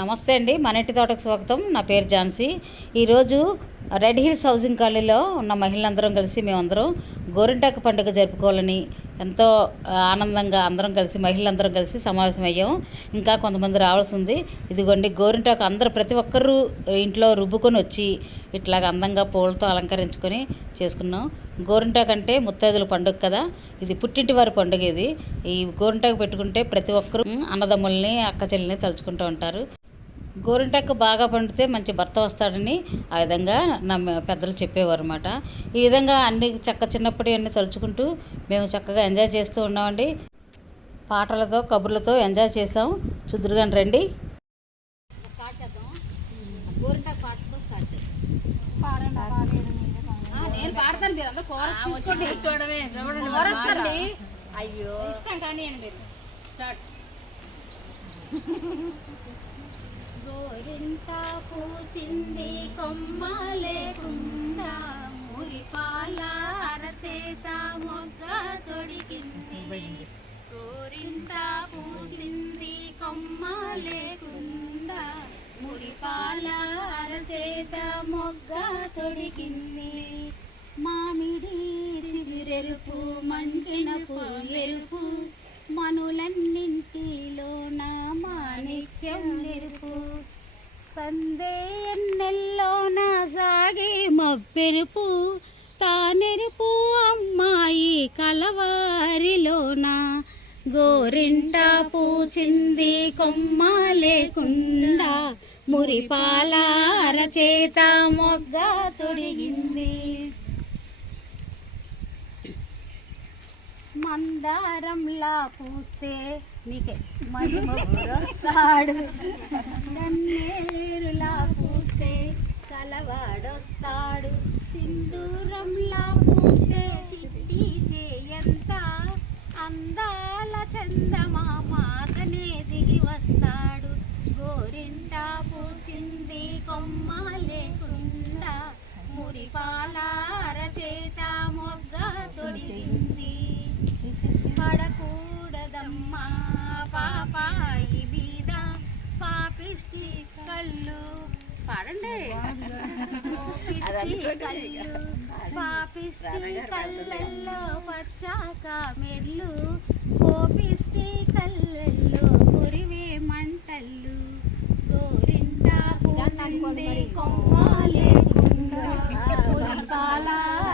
నమస్తే అండి, మన ఇంటి తోటకు స్వాగతం. నా పేరు ఝాన్సీ. ఈరోజు రెడ్ హిల్స్ హౌసింగ్ కాలనీలో ఉన్న మహిళలందరం కలిసి మేమందరం గోరింటాకు పండుగ జరుపుకోవాలని ఎంతో ఆనందంగా అందరం కలిసి మహిళలందరం కలిసి సమావేశం అయ్యాం. ఇంకా కొంతమంది రావాల్సి ఉంది. ఇదిగోండి గోరింటాకు అందరూ ప్రతి ఒక్కరూ ఇంట్లో రుబ్బుకొని వచ్చి ఇట్లాగ అందంగా పూలతో అలంకరించుకొని చేసుకున్నాం. గోరింటాకు అంటే ముత్తైదుల పండుగ కదా, ఇది పుట్టింటి వారి పండుగ. ఇది ఈ గోరింటాకు పెట్టుకుంటే ప్రతి ఒక్కరూ అన్నదమ్ముల్ని అక్క చెల్లిని తలుచుకుంటూ ఉంటారు. గోరింటాకు బాగా పండితే మంచి భర్త వస్తాడని ఆ విధంగా నా పెద్దలు చెప్పేవారు అన్నమాట. ఈ విధంగా అన్ని చిన్నప్పటి అన్నీ తలుచుకుంటూ మేము చక్కగా ఎంజాయ్ చేస్తూ ఉన్నామండి. పాటలతో కబుర్లతో ఎంజాయ్ చేసాం. చుదురుగాని రండి, స్టార్ట్ చేద్దాం. గోరింటాకు పాటతో స్టార్ట్ చేద్దాం. నేను పాడతాను, మీరు అందరూ కోరస్ తీసుకోండి. చూడండి కోరస్ అండి. అయ్యో ఇస్తాం కానీ మీరు స్టార్ట్. గోరింటా పూసింది కొమ్మ లేకుండా, మురిపాల అరసేత మొగ్గ తొడిగింది. గోరింటా పూసింది కొమ్మ లేకుండా, మురిపాల అరసేత మొగ్గ తొడిగింది. మామిడి చిగురెరుపు మంచిన పుల్లెరుపు, మనులన్నింటిలోన మాణిక్యం నెరుపు. సందే ఎన్నెల్లోన సాగి మబ్బెరుపు, తానెరుపు అమ్మాయి కలవారిలోన. గోరింటా పూచింది కొమ్మ లేకుండా, మురిపాల అరచేత మొగ్గ తొడిగింది. మందారంలా పూస్తే నీకే మహిమొస్తాడు, నన్నేరులా పూస్తే కలవాడొస్తాడు. సింధూరంలా పూస్తే చిట్టి చేయంత, అందాల చందమామ అతనే దిగి వస్తాడు. గోరింటా పూచింది కొమ్మ లేకుండా, మురిపాల అరచేత మొగ్గ తొడిగింది. పడకూడదమ్మా పాపాయి మీద పాపిష్టి కళ్ళు, పాడండి. పాపిష్టి కళ్ళల్లో పచ్చాక మెర్లు, కోపిష్టి కళ్ళల్లో కొరివే మంటళ్ళు. గోరింటా పూచింది కొమ్మ లేకుండా, మురిపాల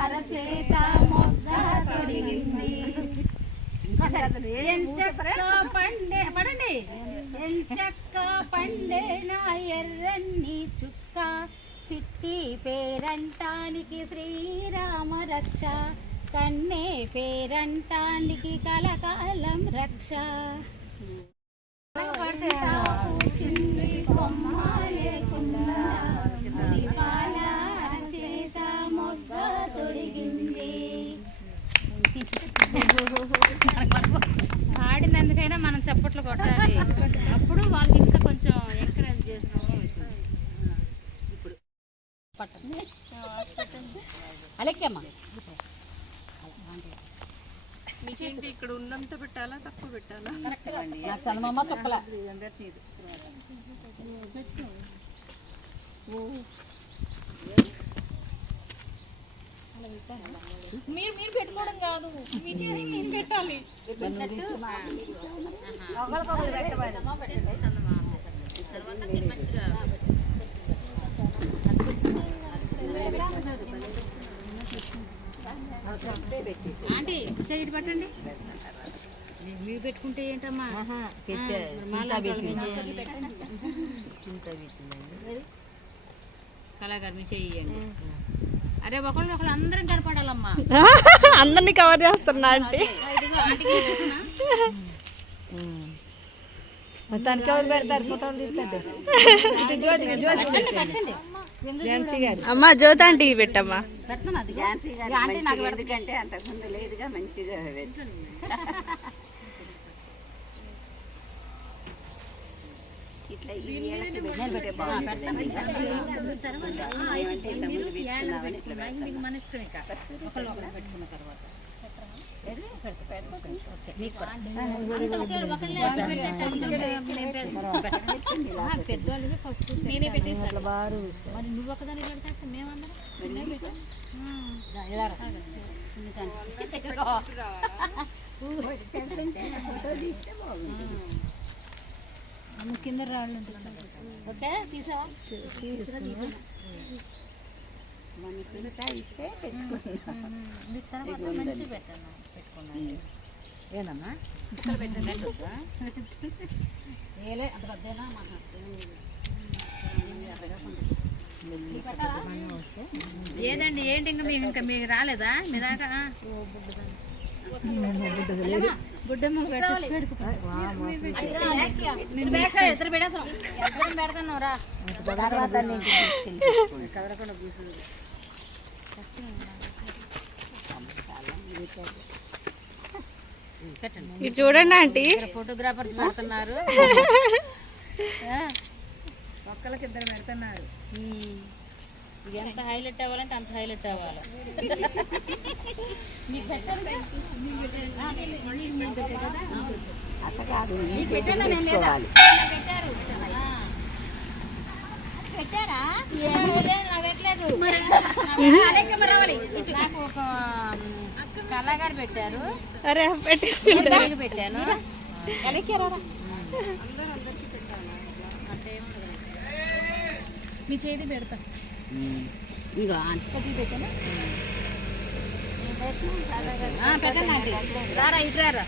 అరచేత మొగ్గ తొడిగింది. ఎంచక్క పండేనా ఎర్రన్ని చుక్క, చిట్టి పేరంటానికి శ్రీరామ రక్ష, కన్నే పేరంటానికి కలకాలం రక్ష. పూసింది కొమ్మ లేకుండా, మురిపాల అరచేత మొగ్గ తొడిగింది. ఆడినందుకైనా మనం చప్పట్లు కొట్టాలి, అప్పుడు వాళ్ళు ఇంకా కొంచెం ఎంకరేజ్ చేసిన. ఇప్పుడు అలెక్కమ్మా మీకేంటి ఇక్కడ ఉన్నంత పెట్టాలా తక్కువ పెట్టాలా? చనమమ్మ చొక్కల మీరు పెట్టుకోవడం కాదు, మీ చేసి మీరు పెట్టాలి. ఆంటీ సైడ్ పట్టండి. మీరు పెట్టుకుంటే ఏంటమ్మా కళాకారు మీ చెయ్యండి. అరే ఒకళ్ళు అందరం కనపడాలమ్మా. అందరినీ కవర్ చేస్తున్నా అంటే మొత్తానికి ఎవరు పెడతారు ఫోటోలు తీస్తుంటే? అమ్మా జ్యోతి ఆంటీ పెట్టమ్మా. ఎందుకంటే అంతకుముందు లేదుగా, మంచిగా ఇట్లా మన ఇష్టమే. పెట్టుకున్న తర్వాత పెద్దవాళ్ళకి ఫస్ట్ నేనే పెట్టేసాను మరి నువ్వు ఒకదాన్ని పెడతా మేమందరం కింద రాళ్ళు ఓకే తీసావా మంచి పెట్టాను ఏదమ్మా ఏలే అంత పెద్దనా ఏదండి ఏంటి ఇంకా మీకు రాలేదా మీ దాకా బుడ్డమ్మ ఇద్దరు పెడతాం ఎక్కడ పెడతాను రా కదలకుండా కూర్చుంది ఇది చూడండి ఆంటీ, ఫోటోగ్రాఫర్స్ పెడుతున్నారు, ఒక్కళ్ళకి ఇద్దరు పెడుతున్నారు. ఇది ఎంత హైలైట్ అవ్వాలంటే అంత హైలైట్ అవ్వాలి. మీకు పెట్టారు పెట్టారా? పెట్టలేదు. నాకు ఒక కళాగారు పెట్టారు, పెట్టాను. మీ చేతి పెడతా ఇగో పెట్టాను. పెట్టండి రారా ఇటురారా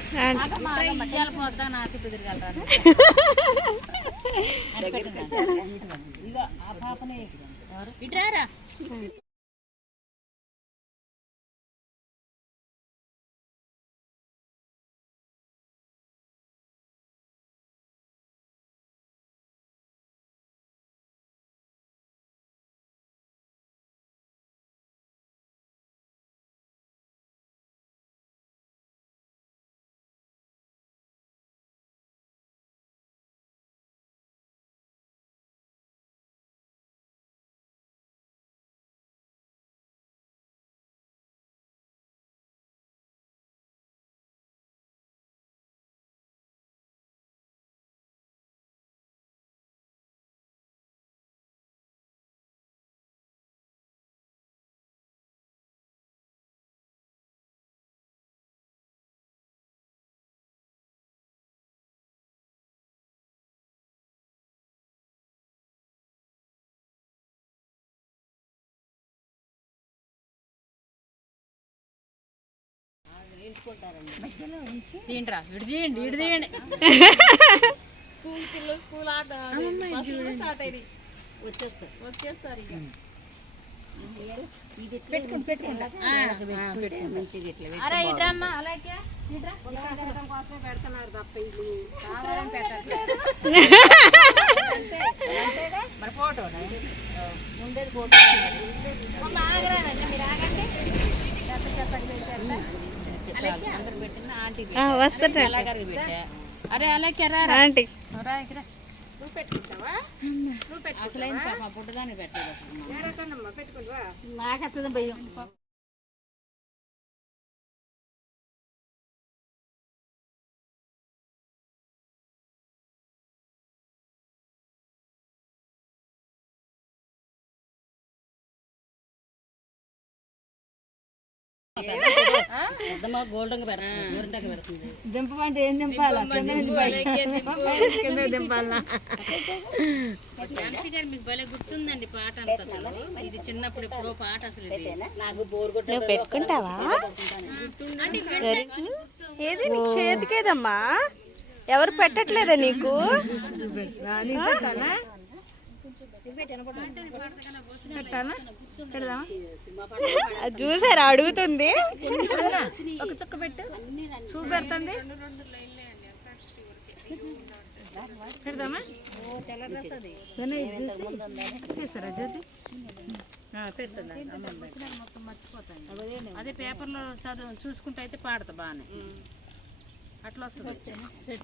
ఇయ్యాలి పోతా నా చుట్టూ తిరగలరా. ఇగో ఆ పాపనే ఇటురారా. ఏంట్రా ఇటు తీయండి ఇటు తీయండి. స్కూల్ పిల్లలు స్కూల్ ఆట స్టార్ట్ అయింది, వచ్చేస్తారు. అరే ఇట్రమ్మా అలాగే కోసమే పెడుతున్నారు తప్ప ఇల్లు కావాలని పెట్టట్లేదు. మరి ఫోటో ఉండేది ఫోటో ఆగరానండి, మీరు ఆగండి. అందరు పెట్టిన ఆంటీ వస్తా అలాగారికి పెట్టా. అరే అలాగే రా ఆంటీ నువ్వు పెట్టుకుంటావా? అసలైన పాప పుట్టదాన్ని పెట్టలేదు అసలు నాకెత్తది భయం. గోల్డెన్ పెడుతుంది. దింపమంటే ఏం దింపాలా? కింద నుంచి కింద దింపాలా? ఝాన్సీ గారు మీకు భలే గుర్తుందండి పాట అంత. అసలు ఇది చిన్నప్పుడు ఎప్పుడో పాట. అసలు ఇది నాకు బోర్ కొట్ట పెట్టుకుంటావా? ఏది నీకు చేతికేదమ్మా? ఎవరు పెట్టట్లేదా నీకు? చూసారా అడుగుతుంది. ఒక చుక్క పెట్టు చూపెడుతుంది. పెడదామా? తీసారా జ్యోతి? మొత్తం మర్చిపోతాను. అదే పేపర్లో చదువు చూసుకుంటే అయితే పాడతా బాగానే. అట్లా వస్తుంది.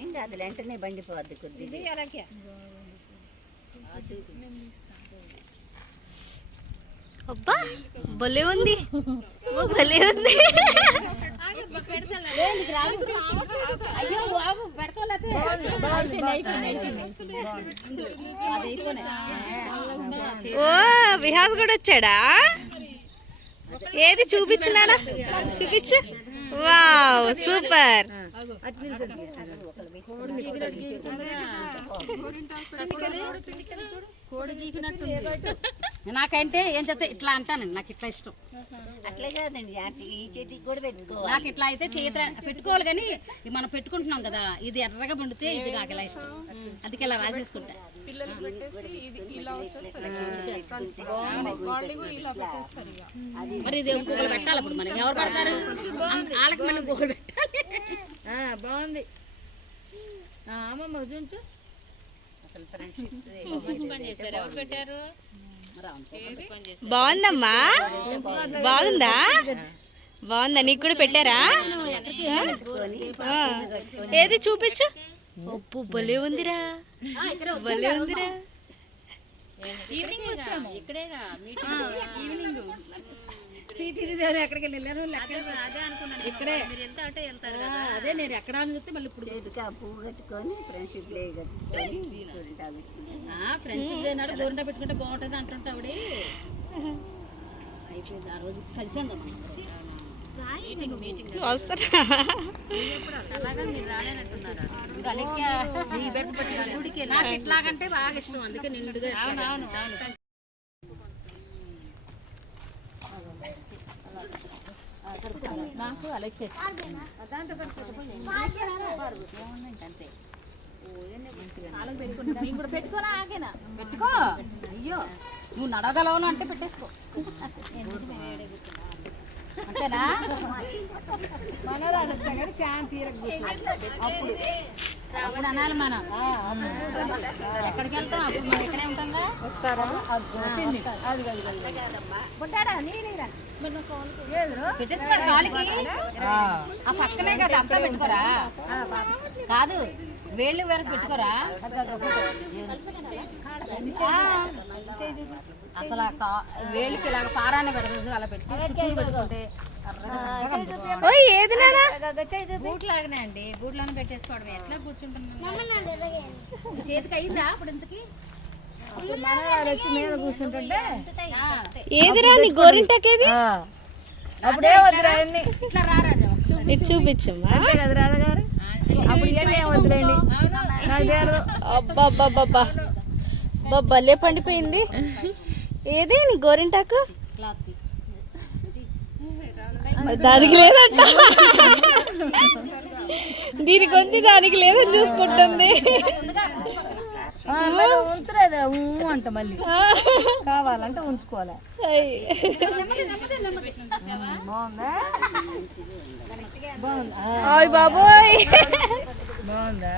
ఏం కాదు, వెంటనే బండిపోద్ది కొద్దిగా. అబ్బా భలే ఉంది, భలే ఉంది. అయ్యో బాబు పెడతాలైతే ఓ విహాస్ కూడా వచ్చాడా? ఏది చూపించున్నానా, చూపించు. Wow super. కోడి గీకినట్టు నాకంటే ఏం చెప్తా ఇట్లా అంటానండి, నాకు ఇట్లా ఇష్టం. అట్లే కాదండి ఈ చేతికి కూడా పెట్టుకోవాలి. నాకు ఇట్లా అయితే చేతి పెట్టుకోవాలి, కానీ మనం పెట్టుకుంటున్నాం కదా, ఇది ఎర్రగా పండితే ఇది నాకు ఇలా ఇష్టం, అందుకే ఇలా రాసేసుకుంటా. మరి ఇది ఇంకొకరు పెట్టాలి, అప్పుడు మనం ఎవరు పెడతారు, వాళ్ళకి మనం ఇంకొకరు పెట్టాలి. బాగుంది అమ్మమ్మ చూంచు. బాగుందమ్మా, బాగుందా? బాగుందా? నీకు కూడా పెట్టారా? ఏది చూపించు. ఒప్పు భలే ఉందిరా, భలే ఉందిరా. ఈవినింగ్ వచ్చాము, ఇక్కడేగా ఈవినింగ్ సీట్ ఎక్కడికి వెళ్ళాను, అదే అనుకున్నాను ఇక్కడే వెళ్తా అంటే వెళ్తారు. అదే నేను ఎక్కడ అని చెప్తే మళ్ళీ ఇప్పుడు చేతికి ఆ పువ్వు కట్టుకొని ఫ్రెండ్షిప్ డే కట్టుకొని ఫ్రెండ్షిప్ డే నాడు గోరింటా పెట్టుకుంటే బాగుంటుంది అంటుంటే ఆవిడ. అయిపోయింది ఆ రోజు కలిసాం కదా మీటింగ్ వస్తారా? అలాగా మీరు రాలేనట్టున్నారా? నాకు ఇట్లాగంటే బాగా ఇష్టం, అందుకే నిండుగా. అవును నాకు అలాగే పెట్టుకోరా, ఆగేనా పెట్టుకో. అయ్యో నువ్వు నడవగలవను అంటే పెట్టేసుకో అంతేనా? అప్పుడు అనాలి మనం. ఎక్కడికి వెళ్తాం అప్పుడు మనం ఇక్కడే ఉంటాంగా. పెట్టేసుకోరు కాలికి, ఆ పక్కనే కదా అంతా పెట్టుకోరా. కాదు వేళ్ళు వరకు పెట్టుకోరా. అసలు వేళ్ళకి ఇలాగ పారాన్ని పెడతారు, అలా పెట్టుకుంటే బూట్లు లాగానే అండి. బూట్లను పెట్టేసుకోవడం ఎట్లా కూర్చుంటున్నాను. చేతికి అయిందా అప్పుడు ఇంతకి? ఏదిరా నీ గోరింటాకేది? ఇట్లా రారాజా ఇది చూపించమ్మా. అబ్బా భలే పండిపోయింది. ఏది నీ గోరింటాకు? దానికి లేదంట, దీనికి ఉంది, దానికి లేదని చూసుకుంటుంది. ఉంచలేదు అంట, మళ్ళీ కావాలంటే ఉంచుకోవాలి. అయ్ బాబోయ్ బాగుందా?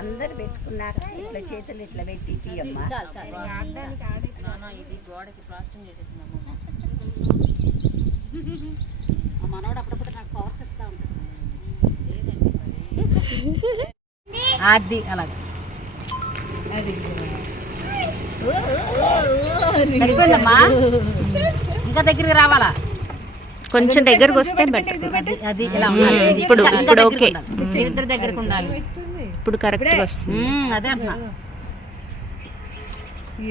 అందరు పెట్టుకున్నాక ఇట్లా చేతులు ఇట్లా పెట్టి తీయమ్మా. ఇది గోడకి ప్లాస్టింగ్ చేసేసింది మా మనోడు. అప్పుడప్పుడు నాకు పవర్స్ ఇస్తా ఉంటాడు. అది అలాగే సరిపోయిందమ్మా, ఇంకా దగ్గరికి రావాలా? కొంచెం దగ్గరకు వస్తే బెటర్. అది ఇలా ఉండాలి. ఇప్పుడు ఓకే, ఇద్దరి దగ్గరకు ఉండాలి. ఇప్పుడు కరెక్ట్ వస్తుంది. అదే అంటున్నా.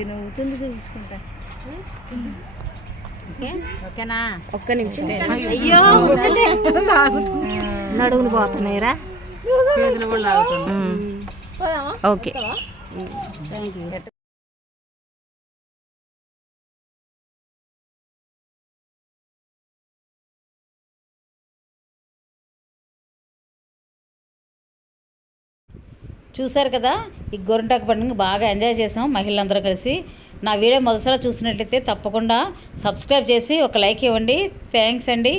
నవ్వుతుంది, చూపించుకుంటా. ఓకేనా? ఒక్క నిమిషం. అయ్యో నడుగులు పోతున్నాయిరా, చేతులు కూడా లాగుతుంది. ఓకే. Thank you. చూశారు కదా, ఈ గోరింటాకు పండుగ బాగా ఎంజాయ్ చేసాం మహిళలందరూ కలిసి. నా వీడియో మొదటిసారి చూసినట్లయితే తప్పకుండా సబ్స్క్రైబ్ చేసి ఒక లైక్ ఇవ్వండి. థ్యాంక్స్ అండి.